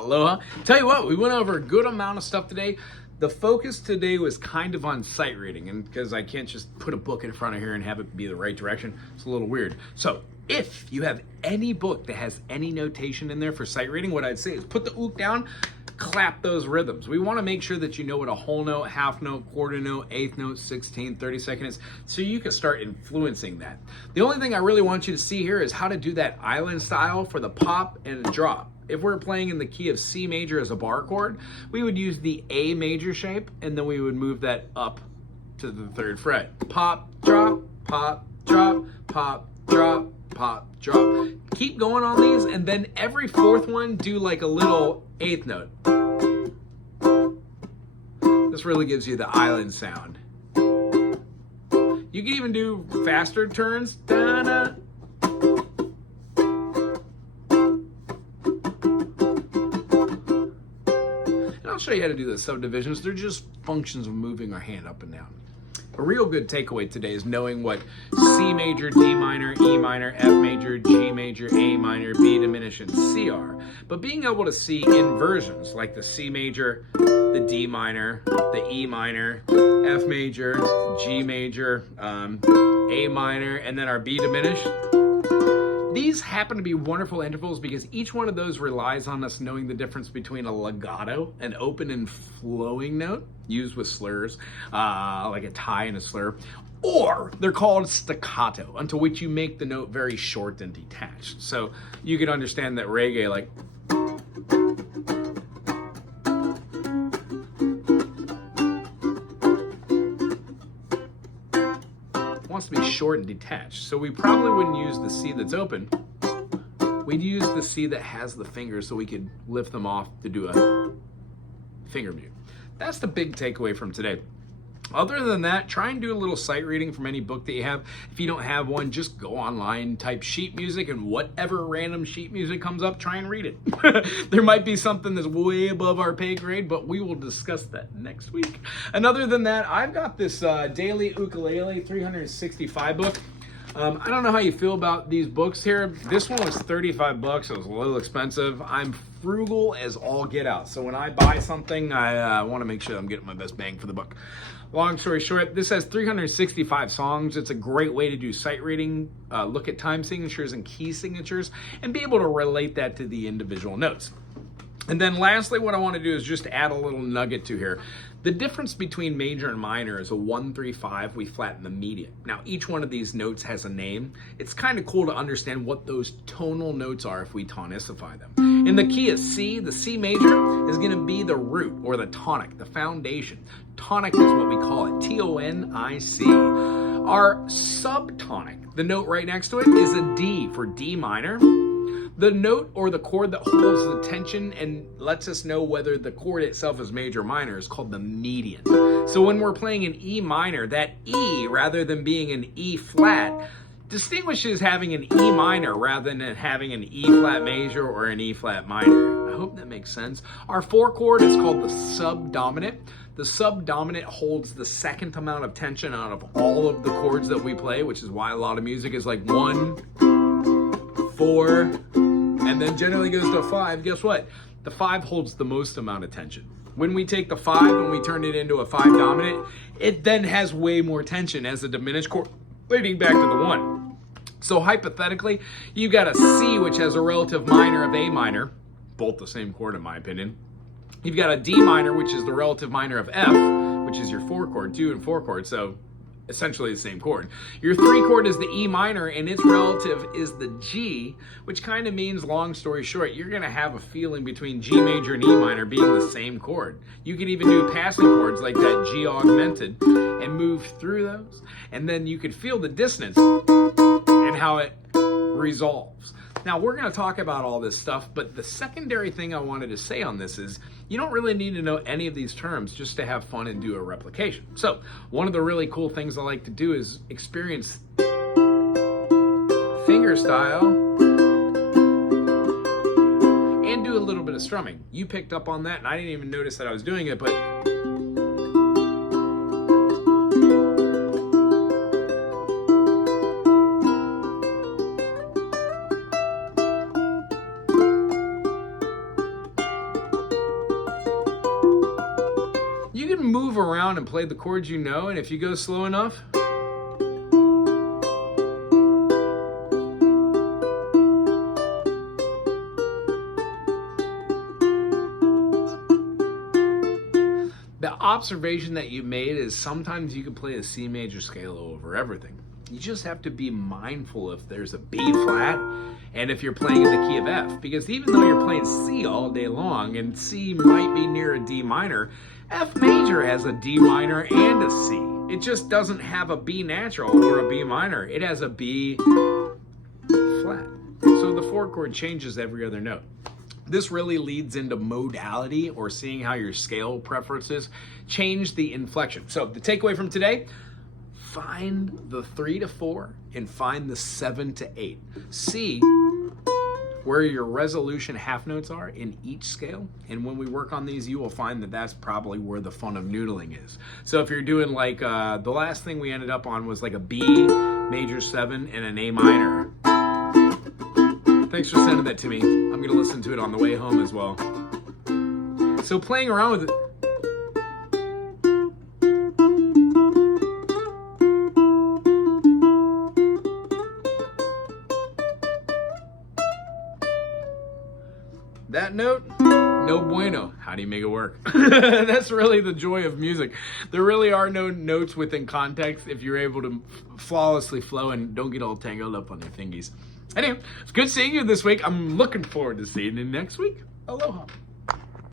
Aloha. Tell you what, we went over a good amount of stuff today. The focus today was kind of on sight reading, and because I can't just put a book in front of here and have it be the right direction, it's a little weird. So if you have any book that has any notation in there for sight reading, what I'd say is put the ook down, clap those rhythms. We want to make sure that you know what a whole note, half note, quarter note, eighth note, 16, 32nd is, so you can start influencing that. The only thing I really want you to see here is how to do that island style for the pop and the drop. If we're playing in the key of C major as a bar chord, we would use the A major shape, and then we would move that up to the 3rd fret. Pop, drop, pop, drop, pop, drop, pop, drop. Keep going on these, and then every 4th one, do like a little 8th note. This really gives you the island sound. You can even do faster turns. Da-da. I'll show you how to do the subdivisions. They're just functions of moving our hand up and down. A real good takeaway today is knowing what C major, D minor, E minor, F major, G major, A minor, B diminished, and C are. But being able to see inversions like the C major, the D minor, the E minor, F major, G major, A minor, and then our B diminished. These happen to be wonderful intervals because each one of those relies on us knowing the difference between a legato, an open and flowing note used with slurs, like a tie and a slur, or they're called staccato, unto which you make the note very short and detached. So you can understand that reggae, like, wants to be short and detached. So we probably wouldn't use the C that's open. We'd use the C that has the fingers so we could lift them off to do a finger mute. That's the big takeaway from today. Other than that, try and do a little sight reading from any book that you have. If you don't have one, just go online, type sheet music, and whatever random sheet music comes up, try and read it. There might be something that's way above our pay grade, but we will discuss that next week. And other than that, I've got this Daily Ukulele 365 book. I don't know how you feel about these books here. This one was 35 bucks. It was a little expensive. I'm frugal as all get out. So when I buy something, I want to make sure I'm getting my best bang for the buck. Long story short, this has 365 songs. It's a great way to do sight reading, look at time signatures and key signatures, and be able to relate that to the individual notes. And then lastly, what I want to do is just add a little nugget to here. The difference between major and minor is a 1, 3, 5, we flatten the median. Now, each one of these notes has a name. It's kind of cool to understand what those tonal notes are if we tonicify them. In the key of C, the C major is going to be the root or the tonic, the foundation. Tonic is what we call it, T-O-N-I-C. Our subtonic, the note right next to it, is a D for D minor. The note or the chord that holds the tension and lets us know whether the chord itself is major or minor is called the median. So when we're playing an E minor, that E, rather than being an E flat, distinguishes having an E minor rather than having an E flat major or an E flat minor. I hope that makes sense. Our 4 chord is called the subdominant. The subdominant holds the second amount of tension out of all of the chords that we play, which is why a lot of music is like 1, 4, and then generally goes to 5. Guess what? The 5 holds the most amount of tension. When we take the 5 and we turn it into a 5 dominant, it then has way more tension as a diminished chord, leading back to the 1. So hypothetically, you got a C, which has a relative minor of A minor, both the same chord in my opinion. You've got a D minor, which is the relative minor of F, which is your 4 chord, 2 and 4 chord, so essentially the same chord. Your 3 chord is the E minor, and its relative is the G, which kind of means, long story short, you're going to have a feeling between G major and E minor being the same chord. You can even do passing chords like that G augmented and move through those, and then you could feel the dissonance and how it resolves. Now, we're going to talk about all this stuff, but the secondary thing I wanted to say on this is you don't really need to know any of these terms just to have fun and do a replication. So, one of the really cool things I like to do is experience finger style and do a little bit of strumming. You picked up on that, and I didn't even notice that I was doing it, but can move around and play the chords you know, and if you go slow enough, the observation that you made is sometimes you can play a C major scale over everything. You just have to be mindful if there's a B flat and if you're playing in the key of F, because even though you're playing C all day long and C might be near a D minor, F major has a D minor and a C. It just doesn't have a B natural or a B minor. It has a B flat. So the 4 chord changes every other note. This really leads into modality, or seeing how your scale preferences change the inflection. So the takeaway from today: find the 3 to 4 and find the 7 to 8. See where your resolution half notes are in each scale. And when we work on these, you will find that that's probably where the fun of noodling is. So if you're doing like, the last thing we ended up on was like a B major 7 and an A minor. Thanks for sending that to me. I'm gonna listen to it on the way home as well. So playing around with it. That note, no bueno. How do you make it work? That's really the joy of music. There really are no notes within context if you're able to flawlessly flow and don't get all tangled up on your fingies. Anyway, it's good seeing you this week. I'm looking forward to seeing you next week. Aloha.